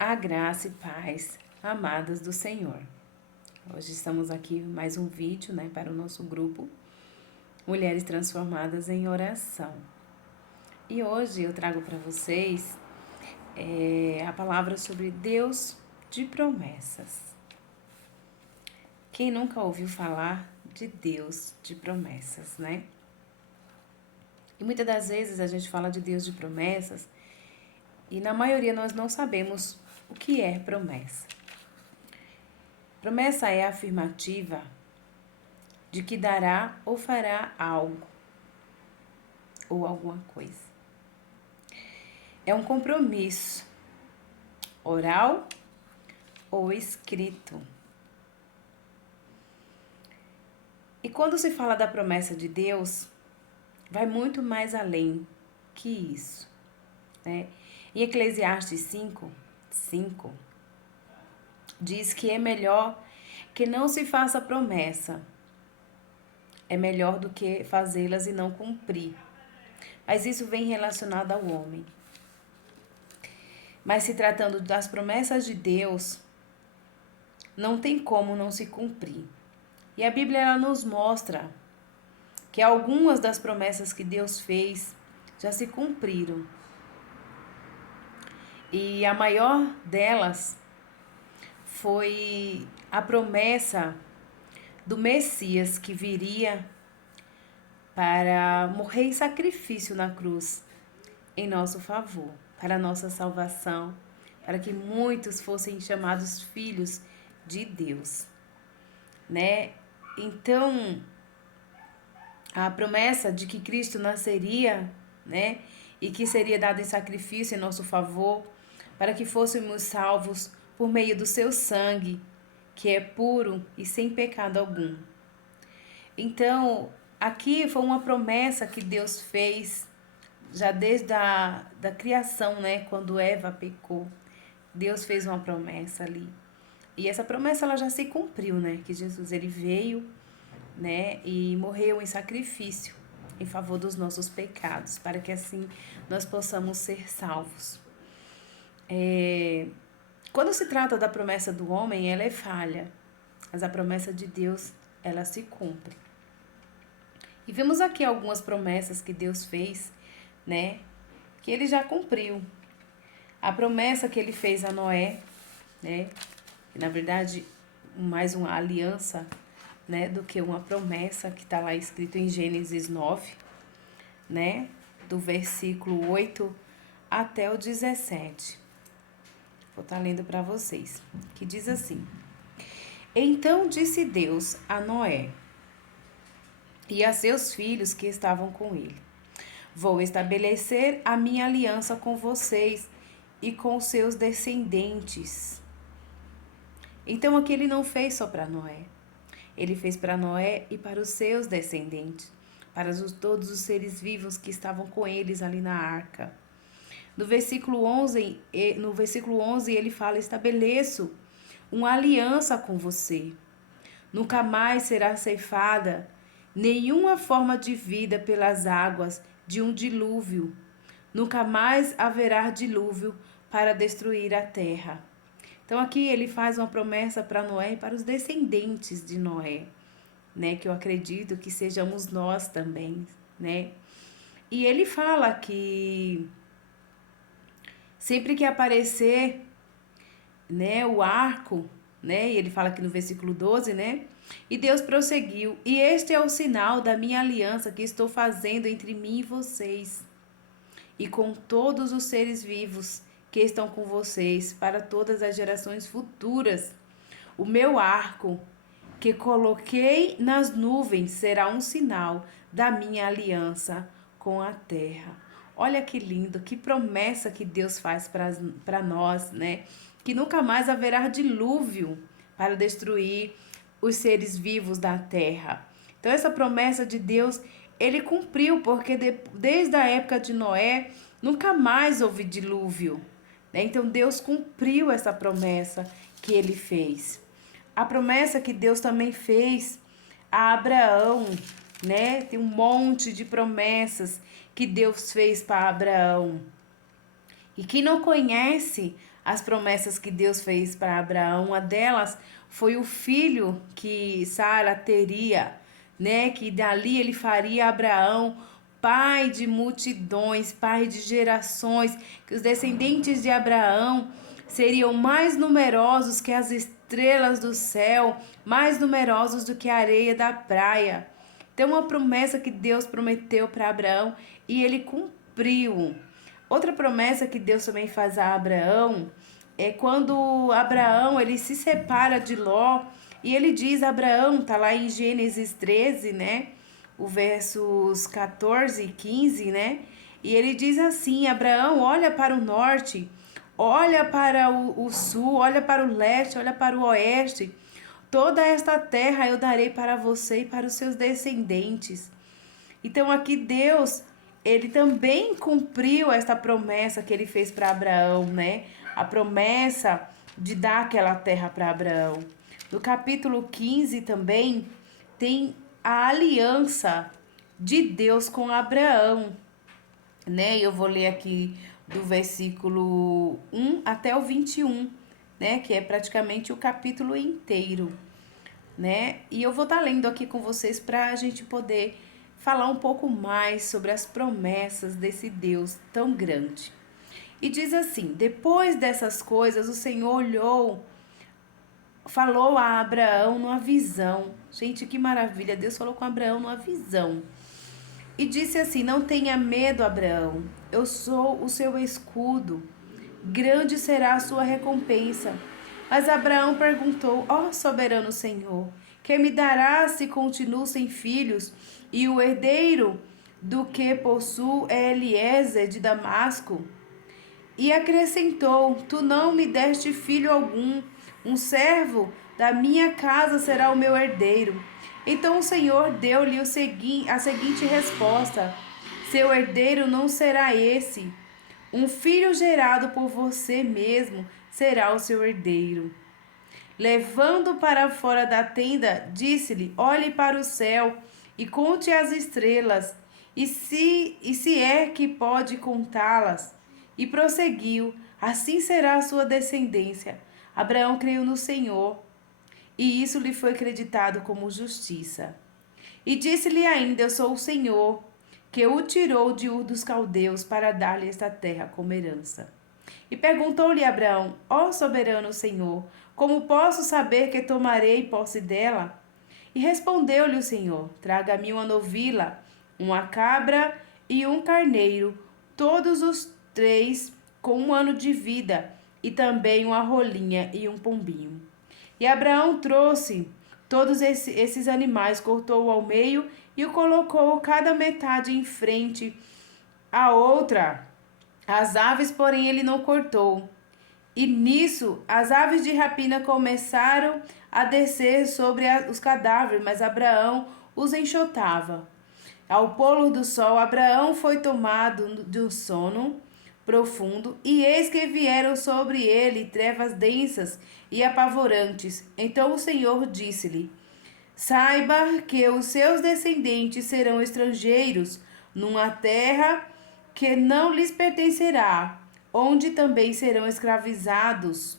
A graça e paz, amadas do Senhor. Hoje estamos aqui mais um vídeo, para o nosso grupo Mulheres Transformadas em Oração. E hoje eu trago para vocês a palavra sobre Deus de promessas. Quem nunca ouviu falar de Deus de promessas, né? E muitas das vezes a gente fala de Deus de promessas e na maioria nós não sabemos o que é promessa. Promessa é a afirmativa de que dará ou fará algo ou alguma coisa. É um compromisso oral ou escrito. E quando se fala da promessa de Deus, vai muito mais além que isso, né? Em Eclesiastes 5 diz que é melhor que não se faça promessa. É melhor do que fazê-las e não cumprir. Mas isso vem relacionado ao homem. Mas se tratando das promessas de Deus, não tem como não se cumprir. E a Bíblia ela nos mostra que algumas das promessas que Deus fez já se cumpriram. E a maior delas foi a promessa do Messias que viria para morrer em sacrifício na cruz em nosso favor, para a nossa salvação, para que muitos fossem chamados filhos de Deus, né? Então, a promessa de que Cristo nasceria, né, e que seria dado em sacrifício em nosso favor, para que fôssemos salvos por meio do seu sangue, que é puro e sem pecado algum. Então, aqui foi uma promessa que Deus fez já desde da criação, né, quando Eva pecou. Deus fez uma promessa ali. E essa promessa ela já se cumpriu, né, que Jesus ele veio, né, e morreu em sacrifício em favor dos nossos pecados, para que assim nós possamos ser salvos. Quando se trata da promessa do homem, ela é falha, mas a promessa de Deus, ela se cumpre. E vemos aqui algumas promessas que Deus fez, né, que ele já cumpriu. A promessa que ele fez a Noé, né, que na verdade mais uma aliança, né, do que uma promessa, que está lá escrito em Gênesis 9, né, do versículo 8 até o 17. Vou estar lendo para vocês, que diz assim: Então disse Deus a Noé e a seus filhos que estavam com ele: Vou estabelecer a minha aliança com vocês e com os seus descendentes. Então aqui ele não fez só para Noé. Ele fez para Noé e para os seus descendentes, para todos os seres vivos que estavam com eles ali na arca. No versículo 11 ele fala: Estabeleço uma aliança com você. Nunca mais será ceifada nenhuma forma de vida pelas águas de um dilúvio. Nunca mais haverá dilúvio para destruir a terra. Então aqui ele faz uma promessa para Noé e para os descendentes de Noé, né? Que eu acredito que sejamos nós também, né? E ele fala que sempre que aparecer, né, o arco, né? E ele fala aqui no versículo 12, né? E Deus prosseguiu: E este é o sinal da minha aliança que estou fazendo entre mim e vocês, e com todos os seres vivos que estão com vocês, para todas as gerações futuras. O meu arco que coloquei nas nuvens será um sinal da minha aliança com a terra. Olha que lindo, que promessa que Deus faz para nós, né? Que nunca mais haverá dilúvio para destruir os seres vivos da terra. Então essa promessa de Deus, ele cumpriu, porque desde a época de Noé, nunca mais houve dilúvio, né? Então Deus cumpriu essa promessa que ele fez. A promessa que Deus também fez a Abraão, né? Tem um monte de promessas que Deus fez para Abraão. E quem não conhece as promessas que Deus fez para Abraão, uma delas foi o filho que Sara teria, né? Que dali ele faria Abraão pai de multidões, pai de gerações, que os descendentes de Abraão seriam mais numerosos que as estrelas do céu, mais numerosos do que a areia da praia. Então, uma promessa que Deus prometeu para Abraão e ele cumpriu. Outra promessa que Deus também faz a Abraão é quando Abraão ele se separa de Ló e ele diz, Abraão, tá lá em Gênesis 13, né? O versos 14 e 15, né? E ele diz assim, Abraão, olha para o norte, olha para o sul, olha para o leste, olha para o oeste. Toda esta terra eu darei para você e para os seus descendentes. Então aqui Deus, ele também cumpriu esta promessa que ele fez para Abraão, né? A promessa de dar aquela terra para Abraão. No capítulo 15 também tem a aliança de Deus com Abraão, né? Eu vou ler aqui do versículo 1 até o 21, né? Que é praticamente o capítulo inteiro, né? E eu vou estar lendo aqui com vocês para a gente poder falar um pouco mais sobre as promessas desse Deus tão grande. E diz assim: depois dessas coisas, o Senhor falou a Abraão numa visão. Gente, que maravilha! Deus falou com Abraão numa visão. E disse assim: não tenha medo, Abraão. Eu sou o seu escudo. Grande será a sua recompensa. Mas Abraão perguntou: ó soberano Senhor, que me darás se continuo sem filhos? E o herdeiro do que possuo é Eliezer de Damasco? E acrescentou: tu não me deste filho algum. Um servo da minha casa será o meu herdeiro. Então o Senhor deu-lhe a seguinte resposta: seu herdeiro não será esse. Um filho gerado por você mesmo será o seu herdeiro. Levando para fora da tenda, disse-lhe: olhe para o céu e conte as estrelas, e se é que pode contá-las. E prosseguiu: assim será a sua descendência. Abraão creu no Senhor, e isso lhe foi acreditado como justiça. E disse-lhe ainda: eu sou o Senhor, que o tirou de Ur dos Caldeus para dar-lhe esta terra como herança. E perguntou-lhe Abraão: ó soberano Senhor, como posso saber que tomarei posse dela? E respondeu-lhe o Senhor: traga-me uma novilha, uma cabra e um carneiro, todos os três com 1 ano de vida, e também uma rolinha e um pombinho. E Abraão trouxe todos esses animais, cortou-o ao meio e o colocou cada metade em frente à outra. As aves, porém, ele não cortou. E nisso, as aves de rapina começaram a descer sobre os cadáveres, mas Abraão os enxotava. Ao pôr do sol, Abraão foi tomado do sono profundo, e eis que vieram sobre ele trevas densas e apavorantes. Então o Senhor disse-lhe: saiba que os seus descendentes serão estrangeiros numa terra que não lhes pertencerá, onde também serão escravizados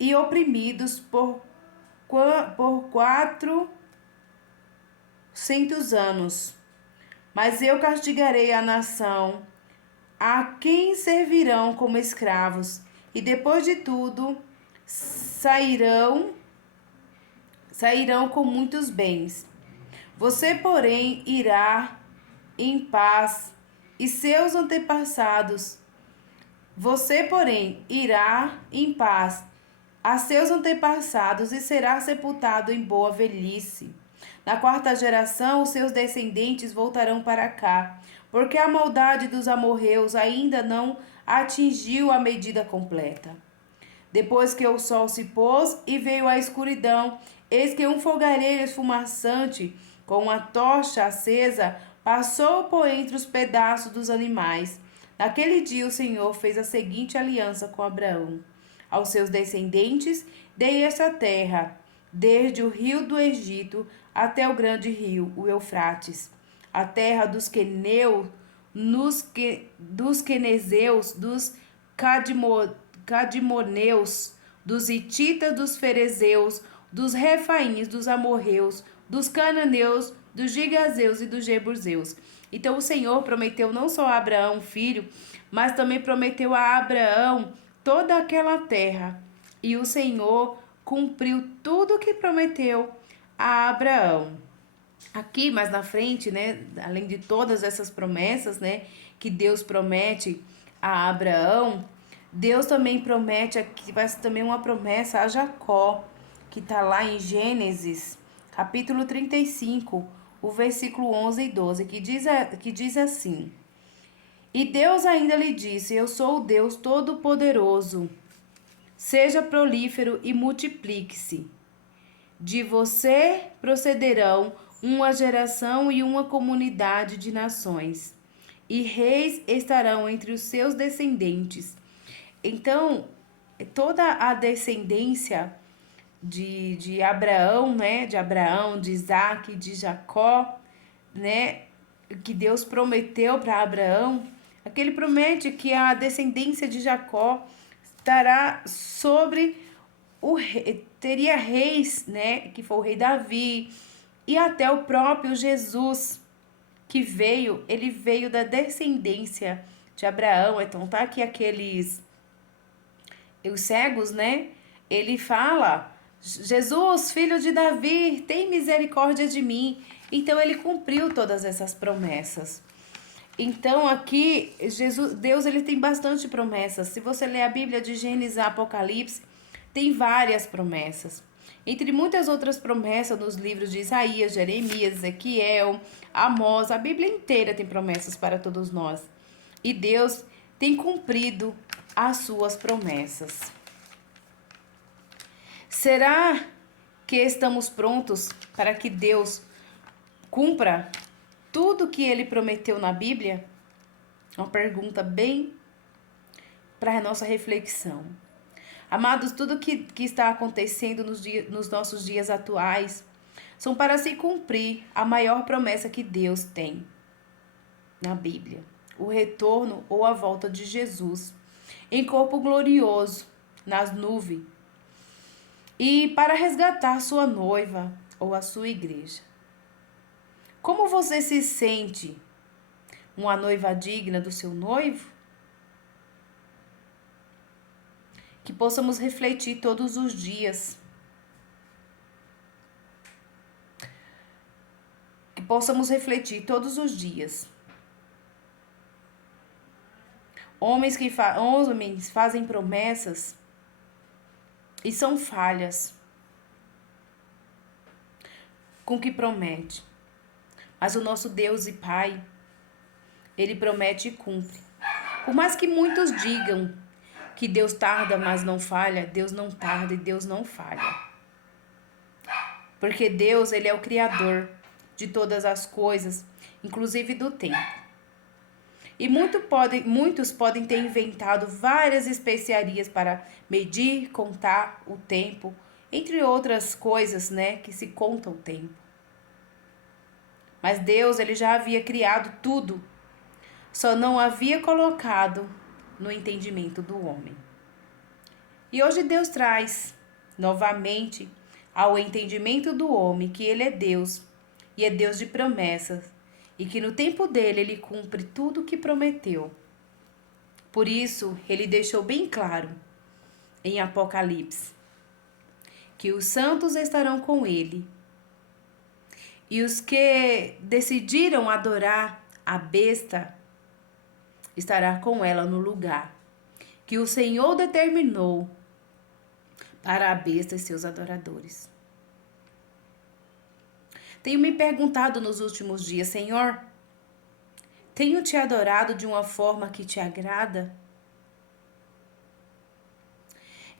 e oprimidos por 400 anos. Mas eu castigarei a nação a quem servirão como escravos, e depois de tudo sairão com muitos bens. Você, porém, irá em paz, e seus antepassados. Você, porém, irá em paz a seus antepassados e será sepultado em boa velhice. Na 4ª geração, os seus descendentes voltarão para cá, porque a maldade dos amorreus ainda não atingiu a medida completa. Depois que o sol se pôs e veio a escuridão, eis que um fogareiro esfumaçante, com uma tocha acesa, passou por entre os pedaços dos animais. Naquele dia o Senhor fez a seguinte aliança com Abraão: aos seus descendentes dei esta terra, desde o rio do Egito até o grande rio, o Eufrates, a terra dos queneus, dos quenezeus, dos cadimoneus, dos hititas, dos ferezeus, dos refaíns, dos amorreus, dos cananeus, dos gigazeus e dos jebuseus. Então o Senhor prometeu não só a Abraão filho, mas também prometeu a Abraão toda aquela terra. E o Senhor cumpriu tudo o que prometeu a Abraão. Aqui mais na frente, né, além de todas essas promessas, né, que Deus promete a Abraão, Deus também promete aqui, vai ser também uma promessa a Jacó, que está lá em Gênesis, capítulo 35, o versículo 11 e 12, que diz assim: E Deus ainda lhe disse: Eu sou o Deus Todo-Poderoso. Seja prolífero e multiplique-se. De você procederão uma geração e uma comunidade de nações, e reis estarão entre os seus descendentes. Então, toda a descendência de Abraão, né? De Abraão, de Isaac, de Jacó, né? Que Deus prometeu para Abraão, aquele promete que a descendência de Jacó estará sobre o rei, teria reis, né? Que foi o rei Davi, e até o próprio Jesus, que veio, ele veio da descendência de Abraão. Então tá aqui os cegos, né? Ele fala: Jesus, filho de Davi, tem misericórdia de mim. Então ele cumpriu todas essas promessas. Então aqui Deus ele tem bastante promessas. Se você ler a Bíblia de Gênesis a Apocalipse, tem várias promessas. Entre muitas outras promessas nos livros de Isaías, Jeremias, Ezequiel, Amós, a Bíblia inteira tem promessas para todos nós. E Deus tem cumprido as suas promessas. Será que estamos prontos para que Deus cumpra tudo que ele prometeu na Bíblia? Uma pergunta bem para a nossa reflexão. Amados, tudo que está acontecendo nos nossos dias atuais são para se cumprir a maior promessa que Deus tem na Bíblia: o retorno ou a volta de Jesus em corpo glorioso nas nuvens, e para resgatar sua noiva ou a sua igreja. Como você se sente? Uma noiva digna do seu noivo? Que possamos refletir todos os dias. Que possamos refletir todos os dias. Homens fazem promessas e são falhas com o que promete. Mas o nosso Deus e Pai, ele promete e cumpre. Por mais que muitos digam que Deus tarda, mas não falha, Deus não tarda e Deus não falha. Porque Deus, ele é o Criador de todas as coisas, inclusive do tempo. E muitos podem ter inventado várias especiarias para medir, contar o tempo, entre outras coisas, né, que se conta o tempo. Mas Deus, ele já havia criado tudo, só não havia colocado no entendimento do homem. E hoje Deus traz novamente ao entendimento do homem que ele é Deus e é Deus de promessas, e que no tempo dele ele cumpre tudo o que prometeu. Por isso, ele deixou bem claro em Apocalipse que os santos estarão com ele, e os que decidiram adorar a besta estará com ela no lugar que o Senhor determinou para a besta e seus adoradores. Tenho me perguntado nos últimos dias: Senhor, tenho te adorado de uma forma que te agrada?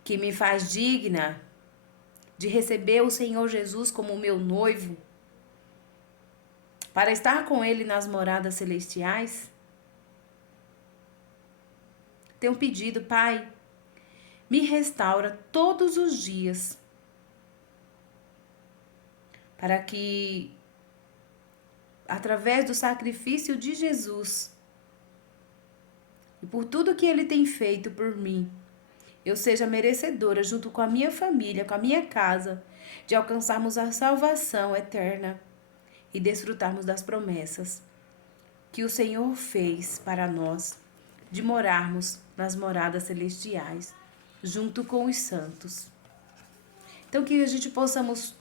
Que me faz digna de receber o Senhor Jesus como meu noivo, para estar com ele nas moradas celestiais? Tenho pedido: Pai, me restaura todos os dias, para que, através do sacrifício de Jesus, e por tudo que Ele tem feito por mim, eu seja merecedora, junto com a minha família, com a minha casa, de alcançarmos a salvação eterna e desfrutarmos das promessas que o Senhor fez para nós, de morarmos nas moradas celestiais, junto com os santos. Então, que a gente possamos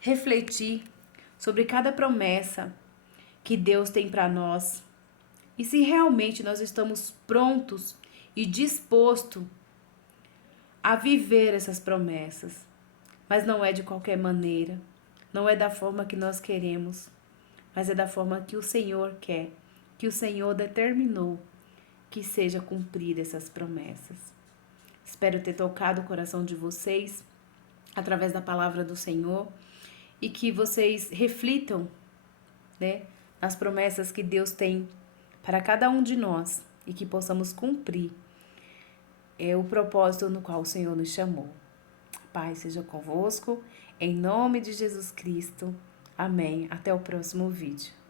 refletir sobre cada promessa que Deus tem para nós e se realmente nós estamos prontos e dispostos a viver essas promessas. Mas não é de qualquer maneira, não é da forma que nós queremos, mas é da forma que o Senhor quer, que o Senhor determinou que seja cumprida essas promessas. Espero ter tocado o coração de vocês através da palavra do Senhor e que vocês reflitam, né, nas promessas que Deus tem para cada um de nós e que possamos cumprir o propósito no qual o Senhor nos chamou. Pai seja convosco, em nome de Jesus Cristo. Amém. Até o próximo vídeo.